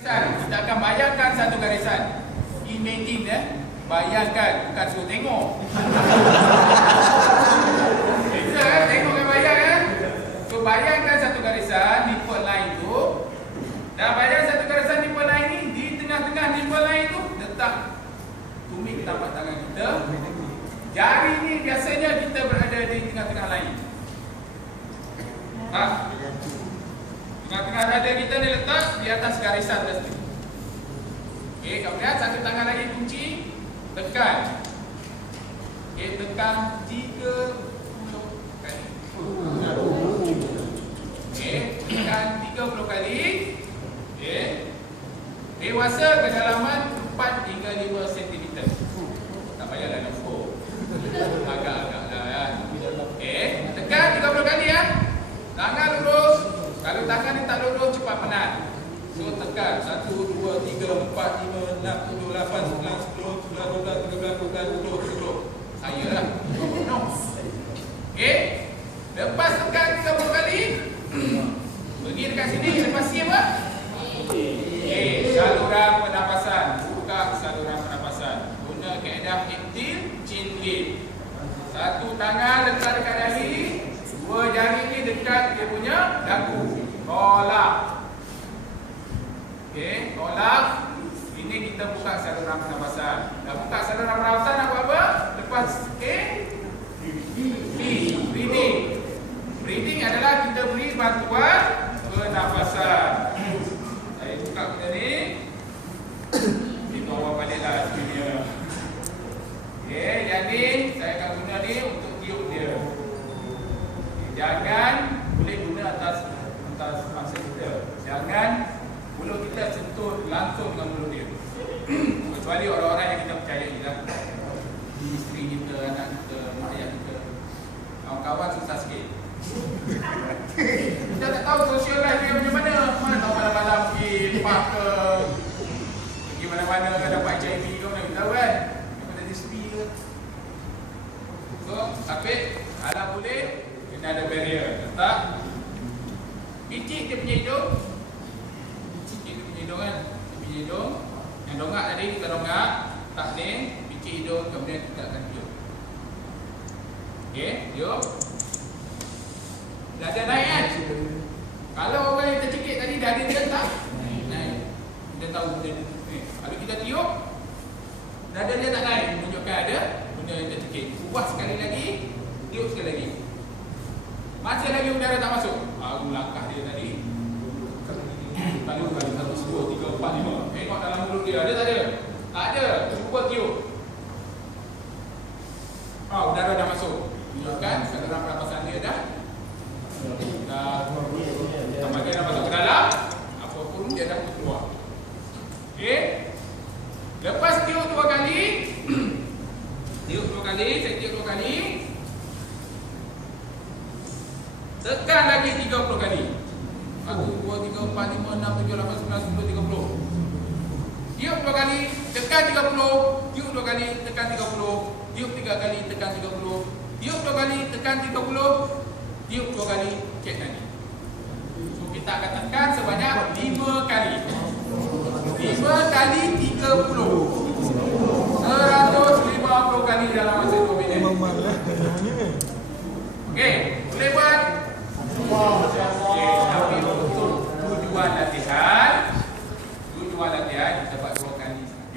Kita akan bayangkan satu garisan. Imagine bayangkan, bukan suruh tengok. Bisa tengok kan, bayang kan? So bayangkan satu garisan nipple line tu. Dah bayang satu garisan nipple line ni, di tengah-tengah nipple line tu letak tumit tapak tangan kita. Jari ni biasanya kita berada di tengah-tengah line. Tengah-tengah dada kita ni letak di atas garisan tersebut. Okey, kemudian satu tangan lagi kunci, tekan. Okey, tekan 30 kali. Okey, tekan 30 kali. Okey. Dewasa kedalaman 4 hingga 5 cm. Tak payahlah nombor. Agak-agak lah kan. Okey, tekan 30 kali ya. Tangan lurus. Kalau tangan ni tak lurus, cepat penat. So tekan 1, 2, 3, 4, 5, 6, 7, 8, 9, 10, 11, 12, 13, 14, 10. Saya lah. Okey. Lepas tekan 30 kali, pergi dekat sini, lepas siap apa? Okey, saluran pernafasan. Buka saluran pernafasan. Guna kaedah iktil chin lift. Satu tangan letak dekat dahi, dua jari ni dekat dia punya dagu. Tolak. Okey, tolak. Ini kita buka saluran pernafasan. Dah buka saluran pernafasan, nak buat apa? Lepas breathing. Breathing adalah kita beri bantuan pernafasan. Saya buka benda ni. Kita bawa baliklah dunia. Okey, jadi saya akan guna ni untuk tiup dia. Jangan boleh guna atas masa kita. Jangan mulut kita sentuh langsung dengan mulut dia. Kecuali orang-orang yang kita percayai lah. Isteri kita, anak kita, mak ayah kita. Kawan-kawan susah sikit. Kita tak tahu social life dia macam mana. Mana tahu malam-malam pergi park ke, pergi mana-mana dapat HIV ke, mana kita tahu kan. Daripada isteri ke. So, tapi kalau boleh, kena ada barrier. Letak picit dia punya hidung. Picit dia punya hidung kan. Dia punya hidung. Yang dongak tadi kita dongak. Tak ni, picit hidung, kemudian kita akan tiup. Okey, tiup. Dada naik kan? Kalau orang yang tercekik tadi, dada dia tak naik. Kita tahu benda ni. Kalau kita tiup, dada dia tak naik, menunjukkan ada benda yang tercekik. Ubah sekali lagi, tiup sekali lagi. Masih lagi udara tak masuk. Langkah dia tadi. Kali 1, 2, 3, 4, 5. Tengok dalam mulut dia. Ada tak ada? Tak ada. Cuba tiup. Udara dah masuk. Tunjukkan saluran pernafasan dia dah bahagian dah masuk ke dalam. Apa pun dia dah keluar. Okey. Lepas tiup 2 kali. Tiup 2 kali. Saya tiup 2 kali. Tekan lagi 30 kali. 1, 2, 3, 4, 5, 6, 7, 8, 9, 10, 30. Tiup 2 kali, tekan 30. Tiup 2 kali, tekan 30. Tiup 3 kali, tekan 30. Tiup 2 kali, tekan 30. Tiup 2 kali, cek lagi. So kita akan tekan sebanyak 5 kali. 5 kali 30. 150 kali dalam masa 2 minit. Okey, boleh buat? Okey, tapi untuk tujuan latihan kita buat 2